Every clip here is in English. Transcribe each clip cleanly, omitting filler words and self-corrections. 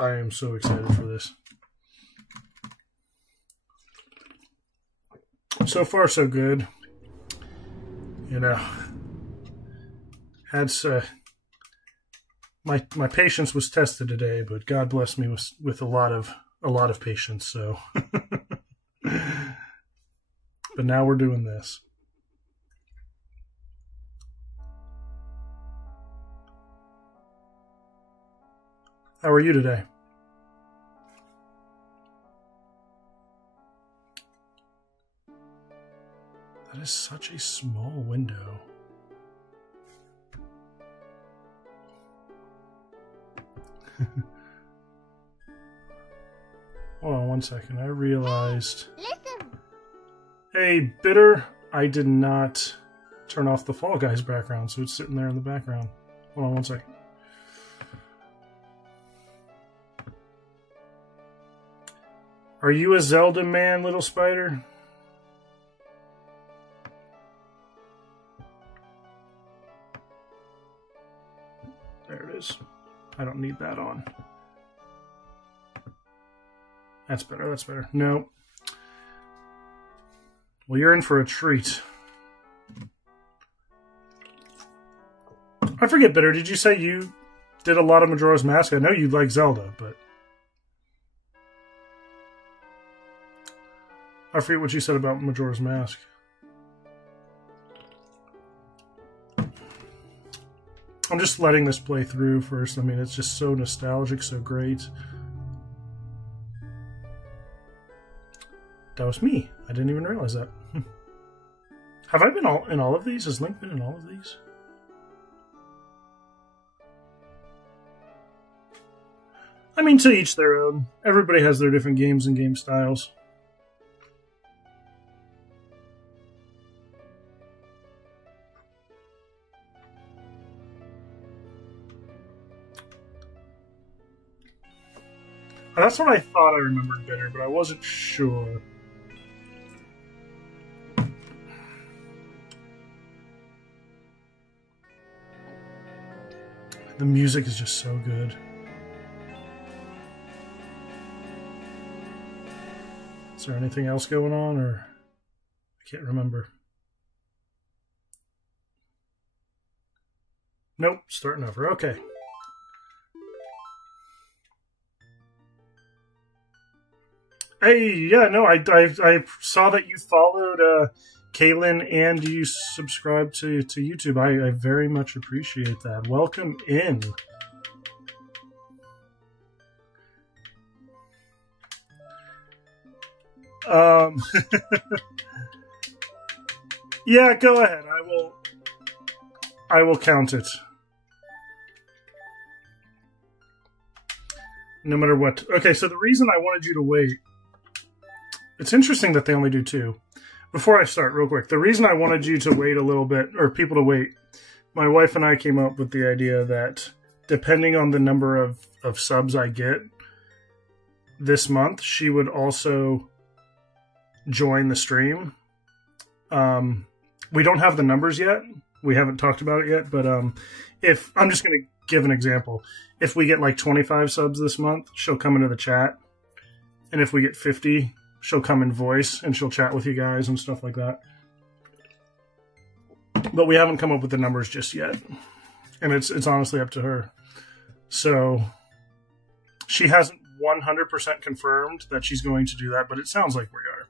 I am so excited for this. So far, so good. You know, had my patience was tested today, but God bless me with a lot of patience. So, but now we're doing this. How are you today? That is such a small window. Hold on one second. I realized... Listen. Hey, Bitter, I did not turn off the Fall Guys background, so it's sitting there in the background. Hold on one second. Are you a Zelda man, little spider? There it is. I don't need that on. That's better, that's better. No. Well, you're in for a treat. I forget, Bitter, did you say you did a lot of Majora's Mask? I know you like Zelda, but... I forget what you said about Majora's Mask. I'm just letting this play through first. I mean, it's just so nostalgic, so great. That was me. I didn't even realize that. Have I been in all of these? Has Link been in all of these? I mean, to each their own. Everybody has their different games and game styles. That's what I thought I remembered Bitter, but I wasn't sure. The music is just so good. Is there anything else going on, or I can't remember. Nope, starting over. Okay. Hey, yeah, no, I saw that you followed Kaylin and you subscribed to YouTube. I very much appreciate that. Welcome in. Yeah, go ahead. I will count it. No matter what. Okay, so the reason I wanted you to wait... It's interesting that they only do 2. Before I start, real quick, the reason I wanted you to wait a little bit, or people to wait, my wife and I came up with the idea that depending on the number of subs I get this month, she would also join the stream. We don't have the numbers yet. We haven't talked about it yet, but if I'm just going to give an example. If we get like 25 subs this month, she'll come into the chat. And if we get 50, she'll come in voice and she'll chat with you guys and stuff like that. But we haven't come up with the numbers just yet. And it's honestly up to her. So she hasn't 100% confirmed that she's going to do that, but it sounds like we are.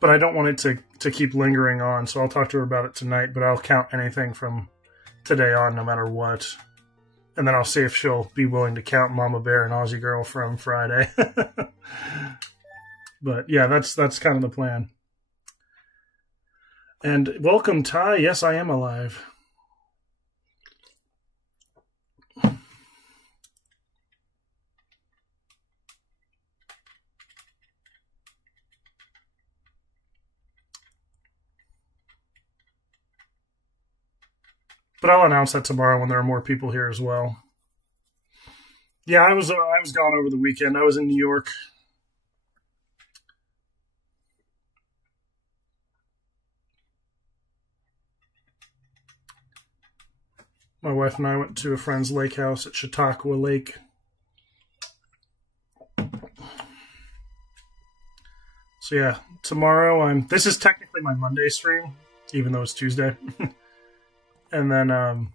But I don't want it to keep lingering on, so I'll talk to her about it tonight, but I'll count anything from today on no matter what. And then I'll see if she'll be willing to count Mama Bear and Aussie Girl from Friday. But yeah, that's kind of the plan. And welcome, Ty. Yes, I am alive. But I'll announce that tomorrow when there are more people here as well. Yeah, I was gone over the weekend. I was in New York. My wife and I went to a friend's lake house at Chautauqua Lake. So yeah, tomorrow this is technically my Monday stream, even though it's Tuesday. And then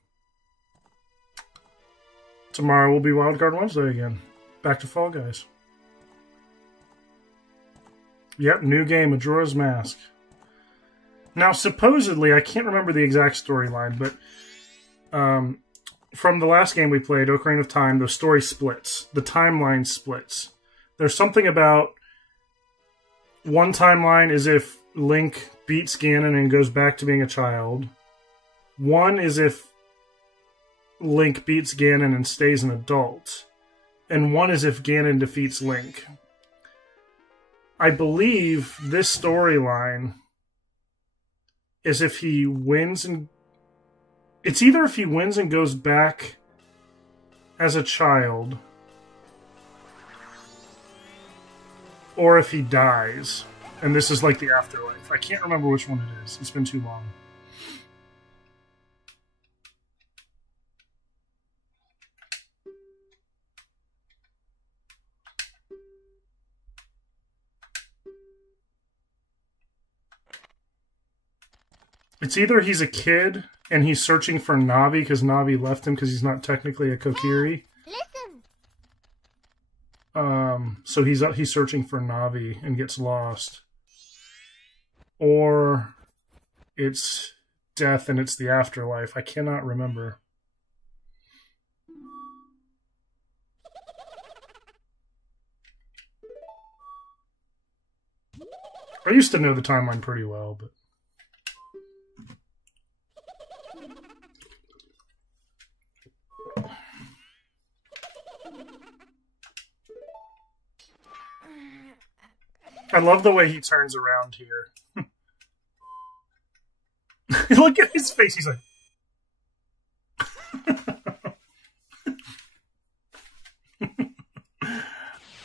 tomorrow will be Wildcard Wednesday again. Back to Fall Guys. Yep, new game, Majora's Mask. Now, supposedly, I can't remember the exact storyline, but from the last game we played, Ocarina of Time, the story splits. The timeline splits. There's something about one timeline is if Link beats Ganon and goes back to being a child. One is if Link beats Ganon and stays an adult. And one is if Ganon defeats Link. I believe this storyline is if he wins and... It's either if he wins and goes back as a child, or if he dies. And this is like the afterlife. I can't remember which one it is. It's been too long. It's either he's a kid and he's searching for Navi because Navi left him because he's not technically a Kokiri. So he's searching for Navi and gets lost. Or it's death and it's the afterlife. I cannot remember. I used to know the timeline pretty well, but... I love the way he turns around here. Look at his face. He's like...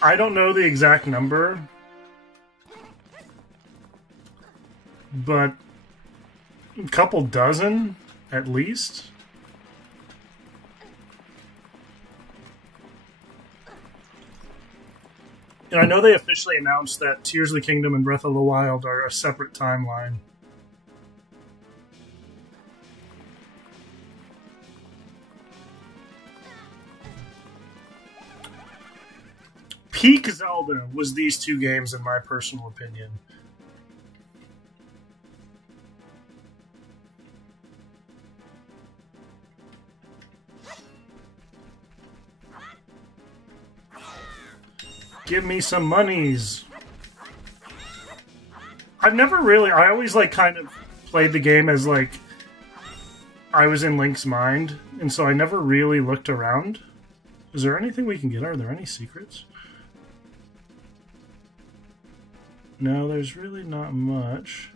I don't know the exact number, but a couple dozen, at least. And I know they officially announced that Tears of the Kingdom and Breath of the Wild are a separate timeline. Peak Zelda was these two games, in my personal opinion. Give me some monies. I've never really... I always, like, kind of played the game as, like, I was in Link's mind, and so I never really looked around. Is there anything we can get? Are there any secrets? No, there's really not much.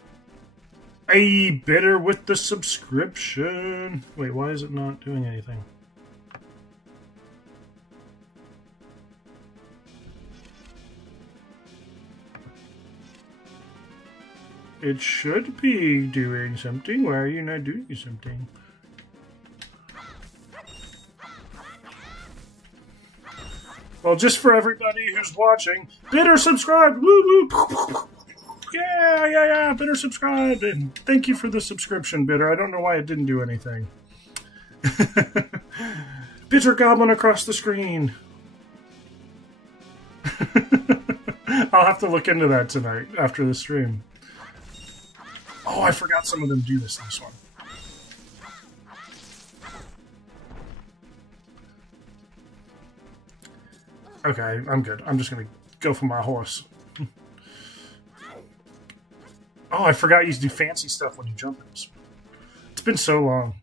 Hey, Bitter with the subscription. Wait, why is it not doing anything? It should be doing something. Why are you not doing something? Well, just for everybody who's watching, Bitter subscribed! Woo woo! Yeah, Bitter subscribed! And thank you for the subscription, Bitter. I don't know why it didn't do anything. Bitter Goblin across the screen! I'll have to look into that tonight after the stream. Oh, I forgot some of them do this one. Okay, I'm good. I'm just gonna go for my horse. Oh, I forgot you do fancy stuff when you jump in this one. It's been so long.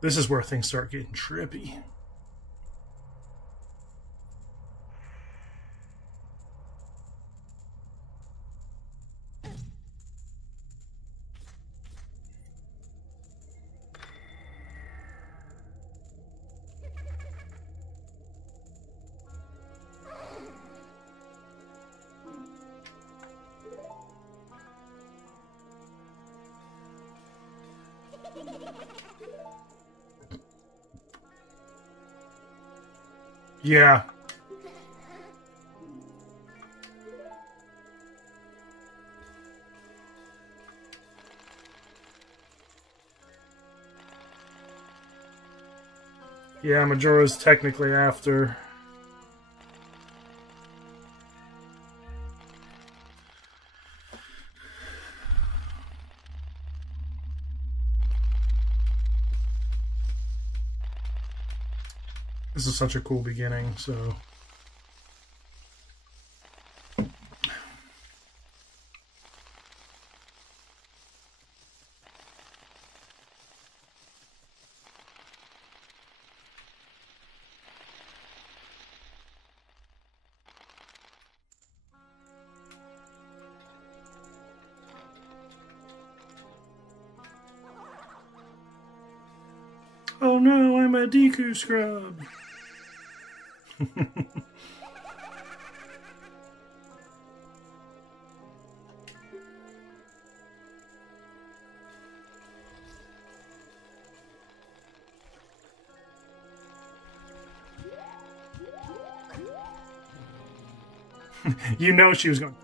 This is where things start getting trippy. Yeah. Yeah, Majora's technically after. This is such a cool beginning, so... Oh no, I'm a Deku scrub! You know she was going...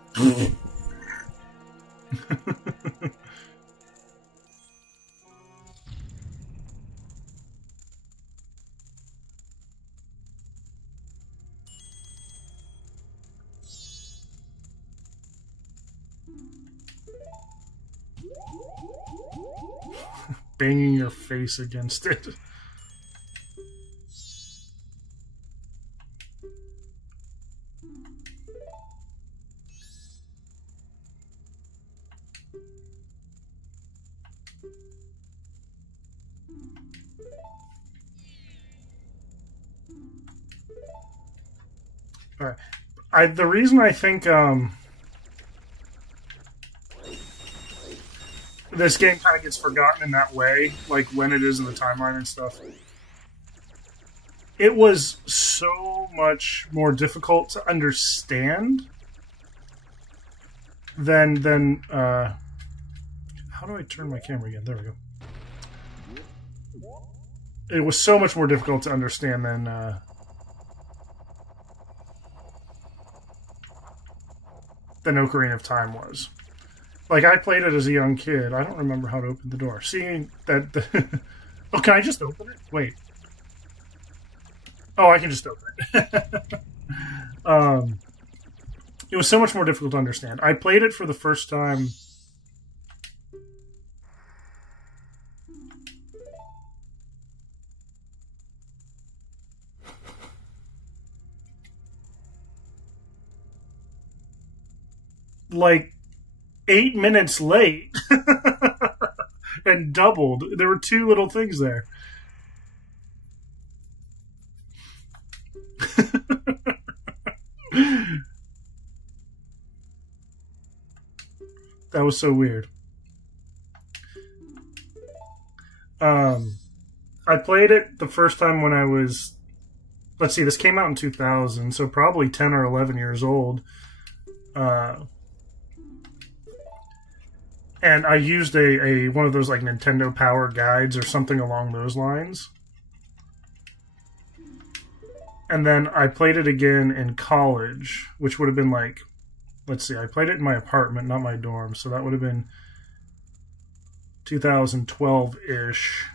banging your face against it. All right. The reason I think this game kind of gets forgotten in that way, like when it is in the timeline and stuff, it was so much more difficult to understand than how do I turn my camera again? There we go. It was so much more difficult to understand than Ocarina of Time was. Like, I played it as a young kid. I don't remember how to open the door. See that... Oh, can I just open it? Wait. Oh, I can just open it. It was so much more difficult to understand. I played it for the first time... like 8 minutes late and doubled. There were 2 little things there. That was so weird. I played it the first time when I was, let's see, this came out in 2000, so probably 10 or 11 years old. And I used a one of those like Nintendo Power guides or something along those lines. And then I played it again in college, which would have been like, let's see, I played it in my apartment, not my dorm, so that would have been 2012-ish.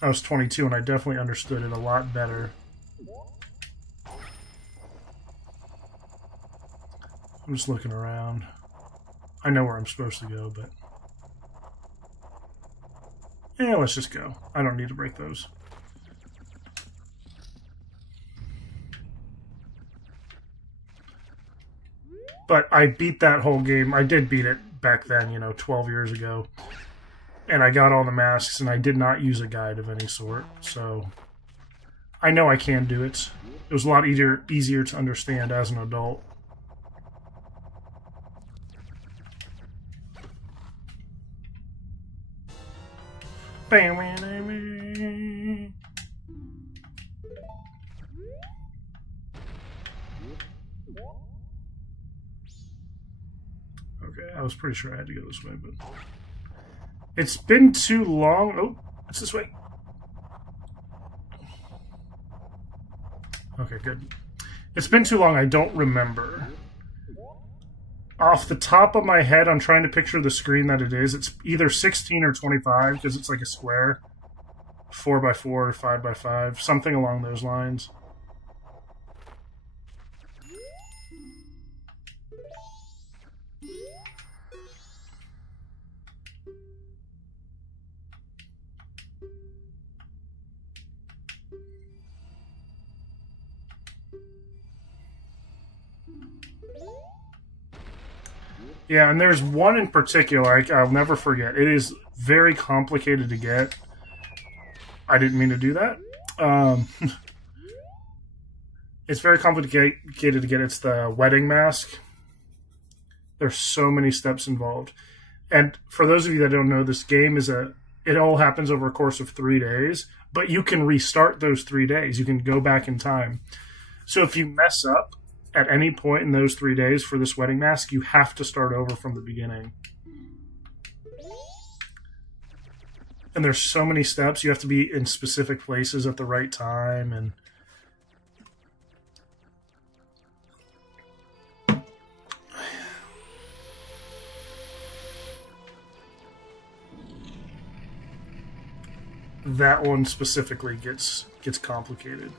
I was 22 and I definitely understood it a lot better. I'm just looking around. I know where I'm supposed to go, but... yeah, let's just go. I don't need to break those. But I beat that whole game. I did beat it back then, 12 years ago. And I got all the masks, and I did not use a guide of any sort. So, I know I can do it. It was a lot easier to understand as an adult. Okay, I was pretty sure I had to go this way, but... It's been too long. Oh, it's this way. Okay, good. It's been too long, I don't remember. Off the top of my head, I'm trying to picture the screen that it is. It's either 16 or 25, because it's like a square. 4x4 or 5x5, something along those lines. Yeah, and there's one in particular I'll never forget. It is very complicated to get. I didn't mean to do that. It's very complicated to get. It's the wedding mask. There's so many steps involved. And for those of you that don't know, this game it all happens over a course of 3 days, but you can restart those 3 days. You can go back in time. So if you mess up at any point in those 3 days for this wedding mask, you have to start over from the beginning. And there's so many steps. You have to be in specific places at the right time. And that one specifically gets complicated.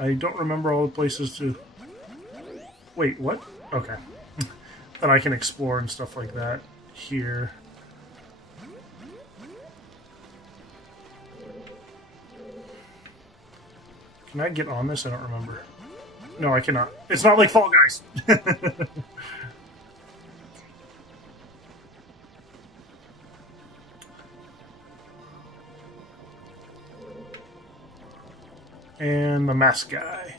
I don't remember all the places to... Wait, what? Okay. That I can explore and stuff like that here. Can I get on this? I don't remember. No, I cannot. It's not like Fall Guys. And the mask guy.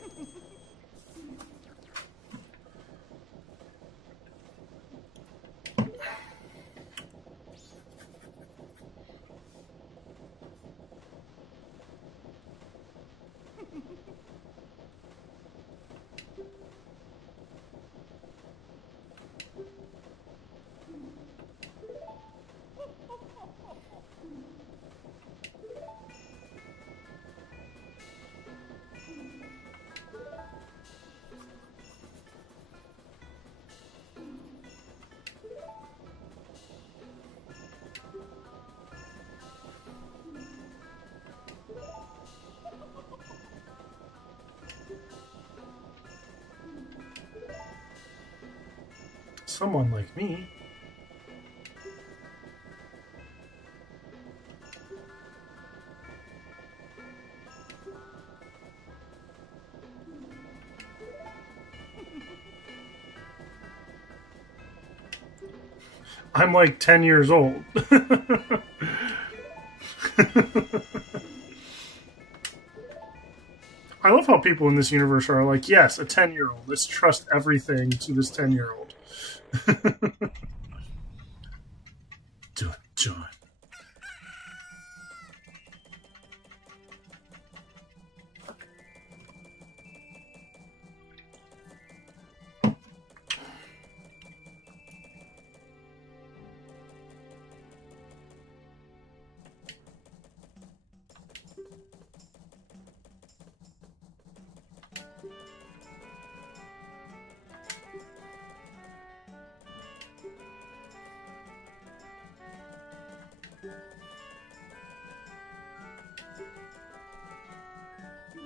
Someone like me. I'm like 10 years old. I love how people in this universe are like, yes, a 10-year-old. Let's trust everything to this 10-year-old. Do it, John.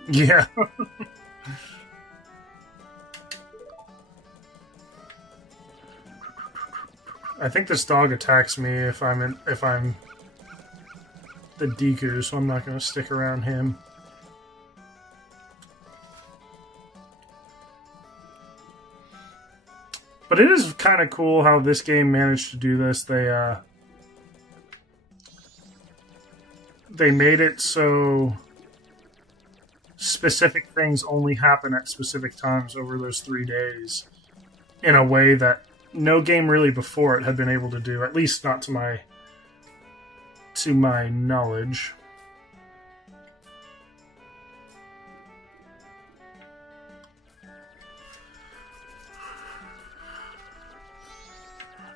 Yeah. I think this dog attacks me if I'm the Deku, so I'm not going to stick around him. But it is kind of cool how this game managed to do this. They made it so specific things only happen at specific times over those 3 days in a way that no game really before it had been able to do, at least not to my knowledge.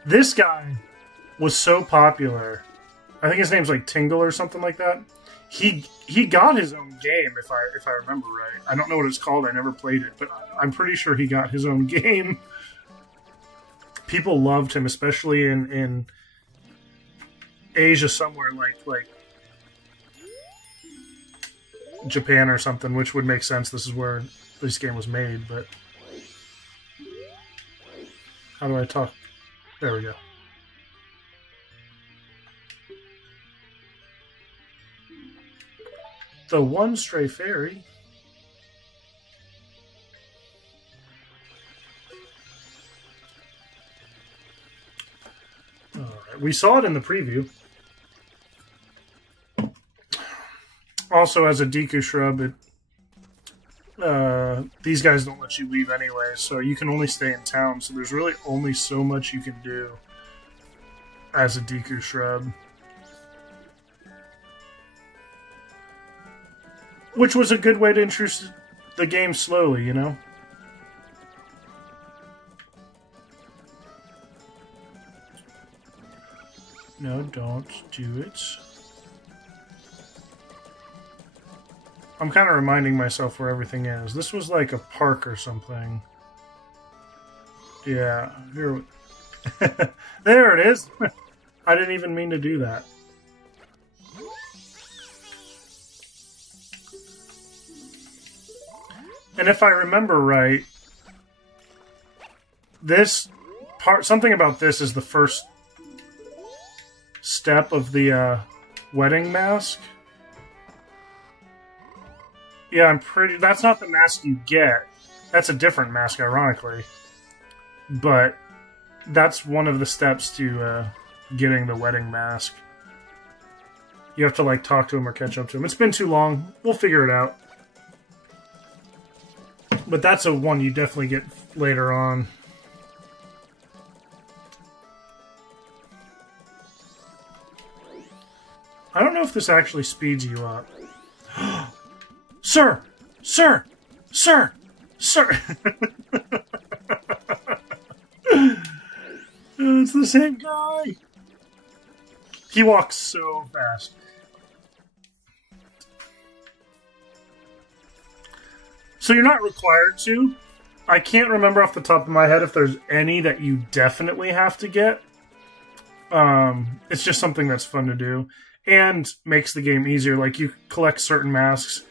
This guy was so popular. I think his name's like Tingle or something like that. He got his own game, if I remember right. I don't know what it's called. I never played it, but I'm pretty sure he got his own game. People loved him, especially in Asia somewhere, like Japan or something, which would make sense. This is where this game was made, but how do I talk? There we go. The one stray fairy. All right. We saw it in the preview. Also, as a Deku shrub, these guys don't let you leave anyway, so you can only stay in town. So there's really only so much you can do as a Deku shrub. Which was a good way to introduce the game slowly, you know? No, don't do it. I'm kind of reminding myself where everything is. This was like a park or something. Yeah, here. There it is. I didn't even mean to do that. And if I remember right, this part, something about this is the first step of the wedding mask. Yeah, I'm pretty... That's not the mask you get. That's a different mask, ironically. But that's one of the steps to getting the wedding mask. You have to, like, talk to him or catch up to him. It's been too long. We'll figure it out. But that's a one you definitely get later on. I don't know if this actually speeds you up. Sir! Sir! Sir! Sir! It's the same guy! He walks so fast. So you're not required to. I can't remember off the top of my head if there's any that you definitely have to get. It's just something that's fun to do. And makes the game easier. Like, you collect certain masks,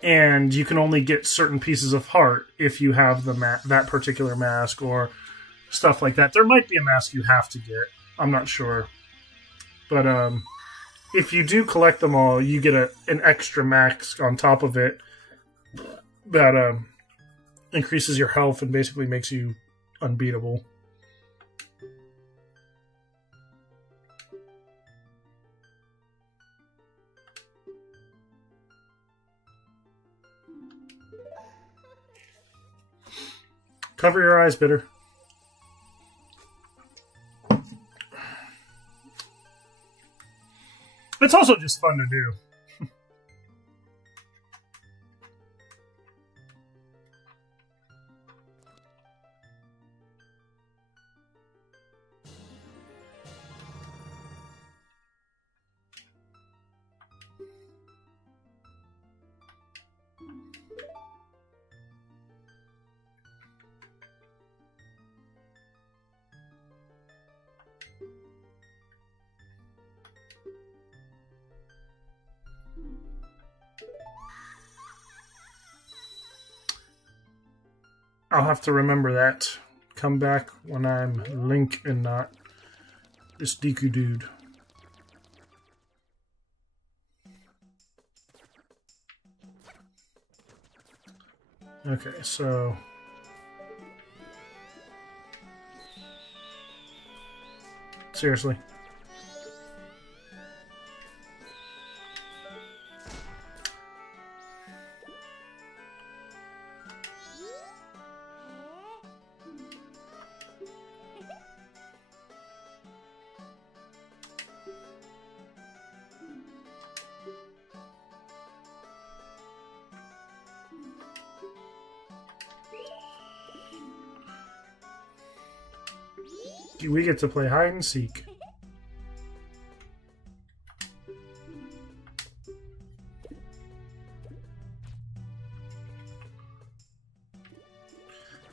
and you can only get certain pieces of heart if you have that particular mask, or stuff like that. There might be a mask you have to get. I'm not sure. But if you do collect them all, you get an extra mask on top of it that increases your health and basically makes you unbeatable. Cover your eyes, Bitter. It's also just fun to do. I'll have to remember that. Come back when I'm Link and not this Deku dude. Okay, so... Seriously. We get to play hide and seek.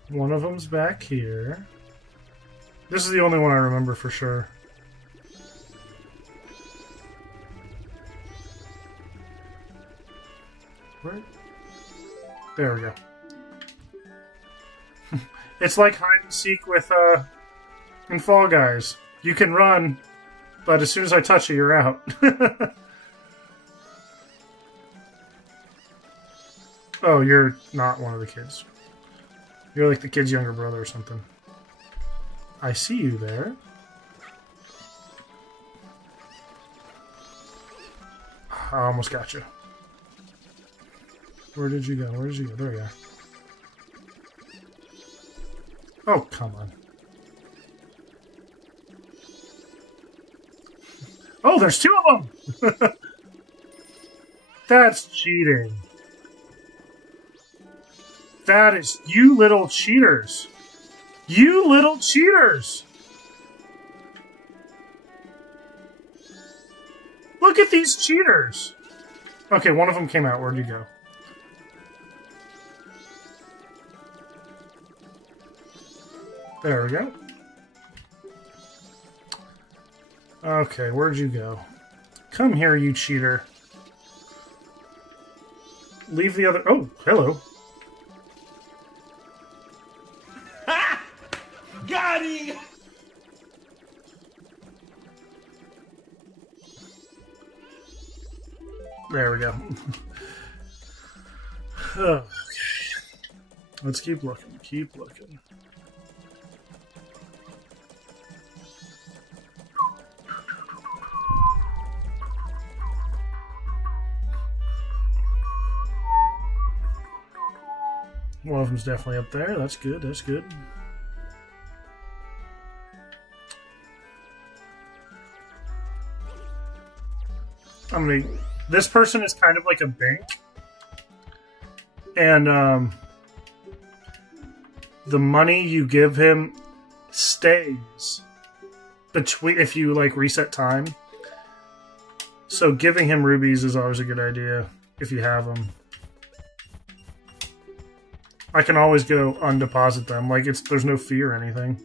One of them's back here. This is the only one I remember for sure. Right? There we go. It's like hide and seek with in Fall Guys. You can run, but as soon as I touch you, you're out. Oh, you're not one of the kids. You're like the kid's younger brother or something. I see you there. I almost got you. Where did you go? Where did you go? There you are. Oh, come on. Oh, there's two of them! That's cheating. That is... You little cheaters. You little cheaters! Look at these cheaters! Okay, one of them came out. Where'd you go? There we go. Okay, where'd you go? Come here, you cheater. Leave the other... Oh, hello. Ha! Got him! There we go. Okay. Let's keep looking. Keep looking. One of them's definitely up there. That's good. That's good. I mean, this person is kind of like a bank. And the money you give him stays between if you like reset time. So giving him rubies is always a good idea if you have them. I can always go undeposit them. Like there's no fee or anything.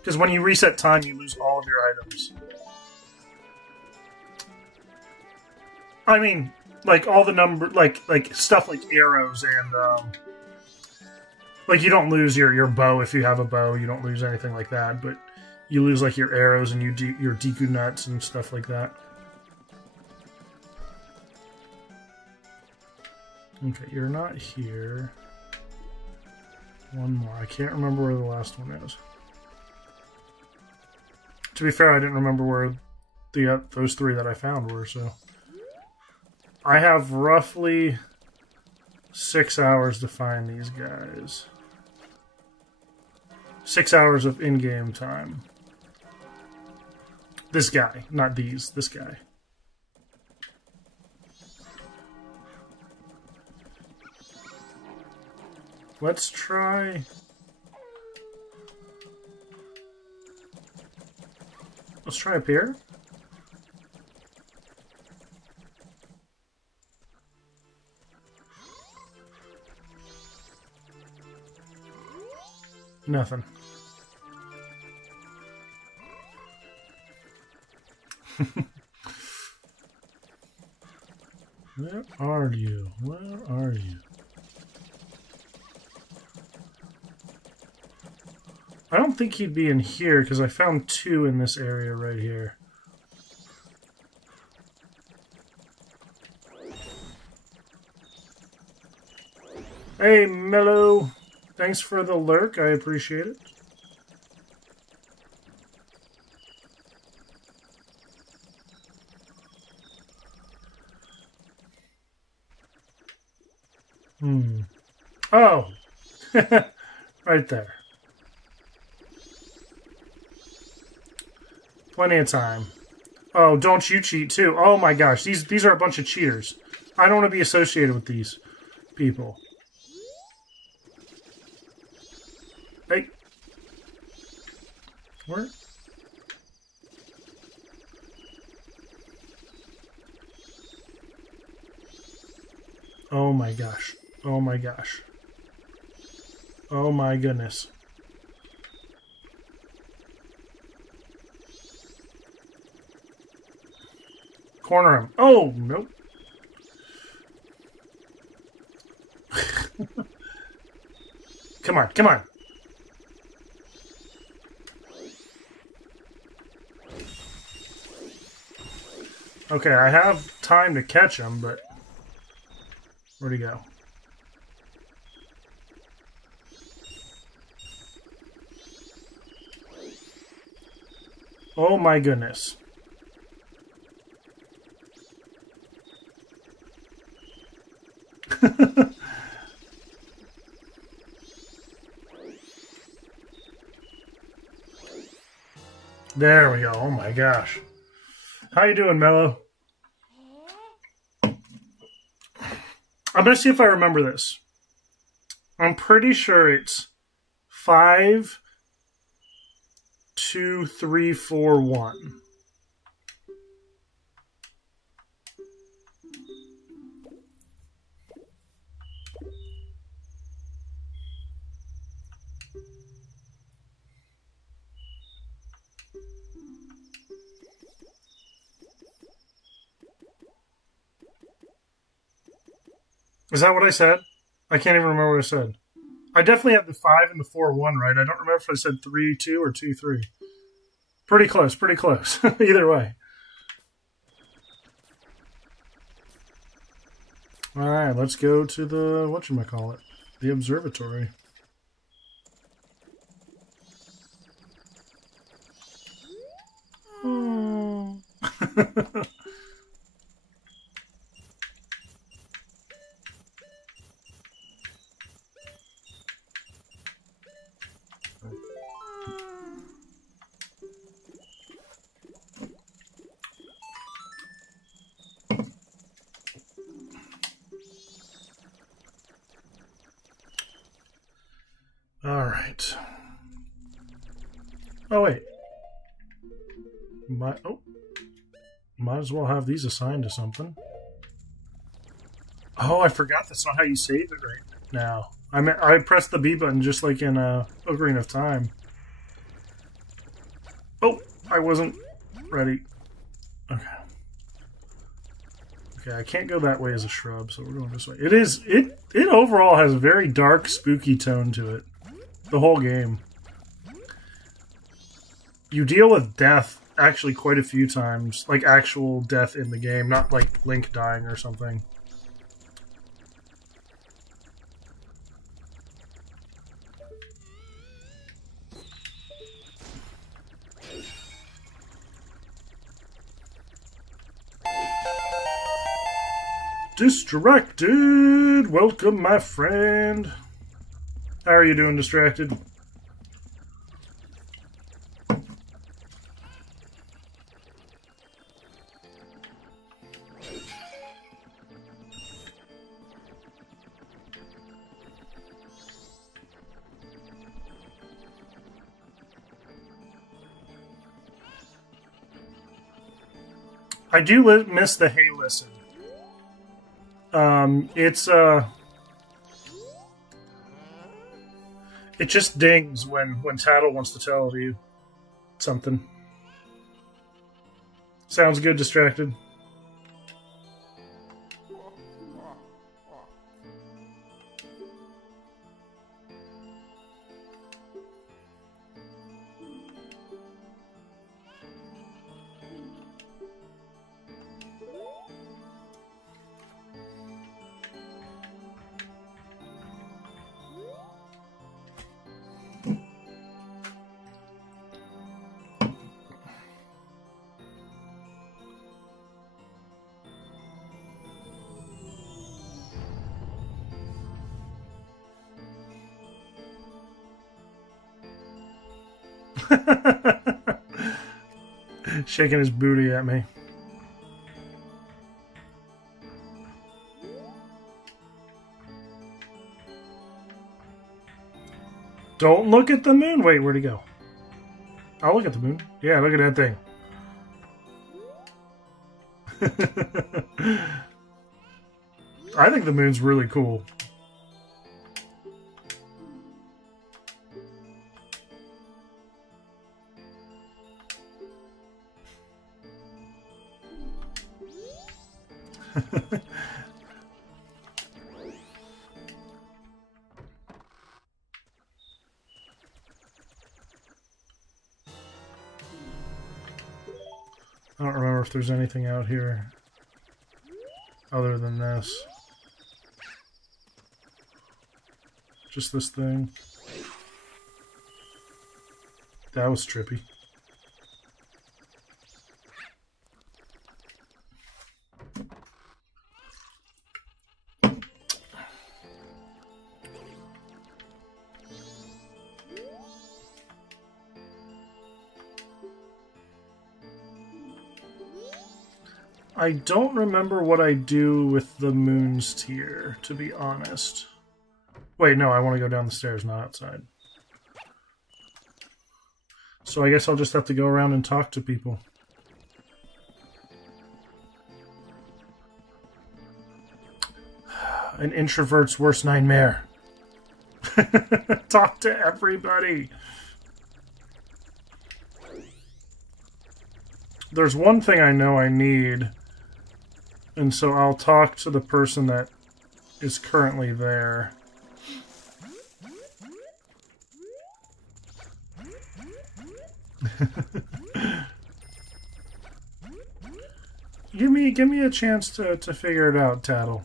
Because when you reset time, you lose all of your items. I mean, like all the number, like stuff like arrows and like you don't lose your bow if you have a bow. You don't lose anything like that, but you lose like your arrows and your Deku nuts and stuff like that. Okay, you're not here. One more. I can't remember where the last one is. To be fair, I didn't remember where those three that I found were, so... I have roughly 6 hours to find these guys. 6 hours of in-game time. This guy, not these, this guy. Let's try... Let's try up here. Nothing. Where are you? Where are you? I don't think he'd be in here because I found two in this area right here. Hey, Mellow. Thanks for the lurk. I appreciate it. Oh. Right there. Plenty of time. Oh, don't you cheat too. Oh my gosh, these are a bunch of cheaters. I don't want to be associated with these people. Hey. Where? Oh my gosh. Oh my gosh. Oh my goodness. Corner him. Oh, nope. Come on, come on. Okay, I have time to catch him, but where'd he go? Oh my goodness. There we go. Oh my gosh. How you doing, Mello? I'm going to see if I remember this. I'm pretty sure it's 5, 2, 3, 4, 1. Is that what I said? I can't even remember what I said. I definitely have the 5 and the 4, 1 right. I don't remember if I said 3, 2 or 2, 3. Pretty close, pretty close. Either way. Alright, let's go to the, whatchamacallit, the observatory. Oh. Alright. Oh, wait. Might as well have these assigned to something. Oh, I forgot that's not how you save it right now. I pressed the B button just like in Ocarina of Time. Oh, I wasn't ready. Okay. Okay, I can't go that way as a shrub, so we're going this way. It overall has a very dark, spooky tone to it. The whole game. You deal with death actually quite a few times. Like actual death in the game, not like Link dying or something. Distracted! Welcome, my friend. How are you doing, Distracted? I do miss the hey listen. It just dings when Tattle wants to tell you something. Sounds good, Distracted. Shaking his booty at me. Don't look at the moon. Wait, where'd he go? I'll look at the moon. Yeah, look at that thing. I think the moon's really cool. I don't remember if there's anything out here other than this. Just this thing. That was trippy. I don't remember what I do with the moon's tier, to be honest. Wait, no, I want to go down the stairs, not outside. So I guess I'll just have to go around and talk to people. An introvert's worst nightmare. Talk to everybody. There's one thing I know I need, and so I'll talk to the person that is currently there. Give me a chance to figure it out, Tattle.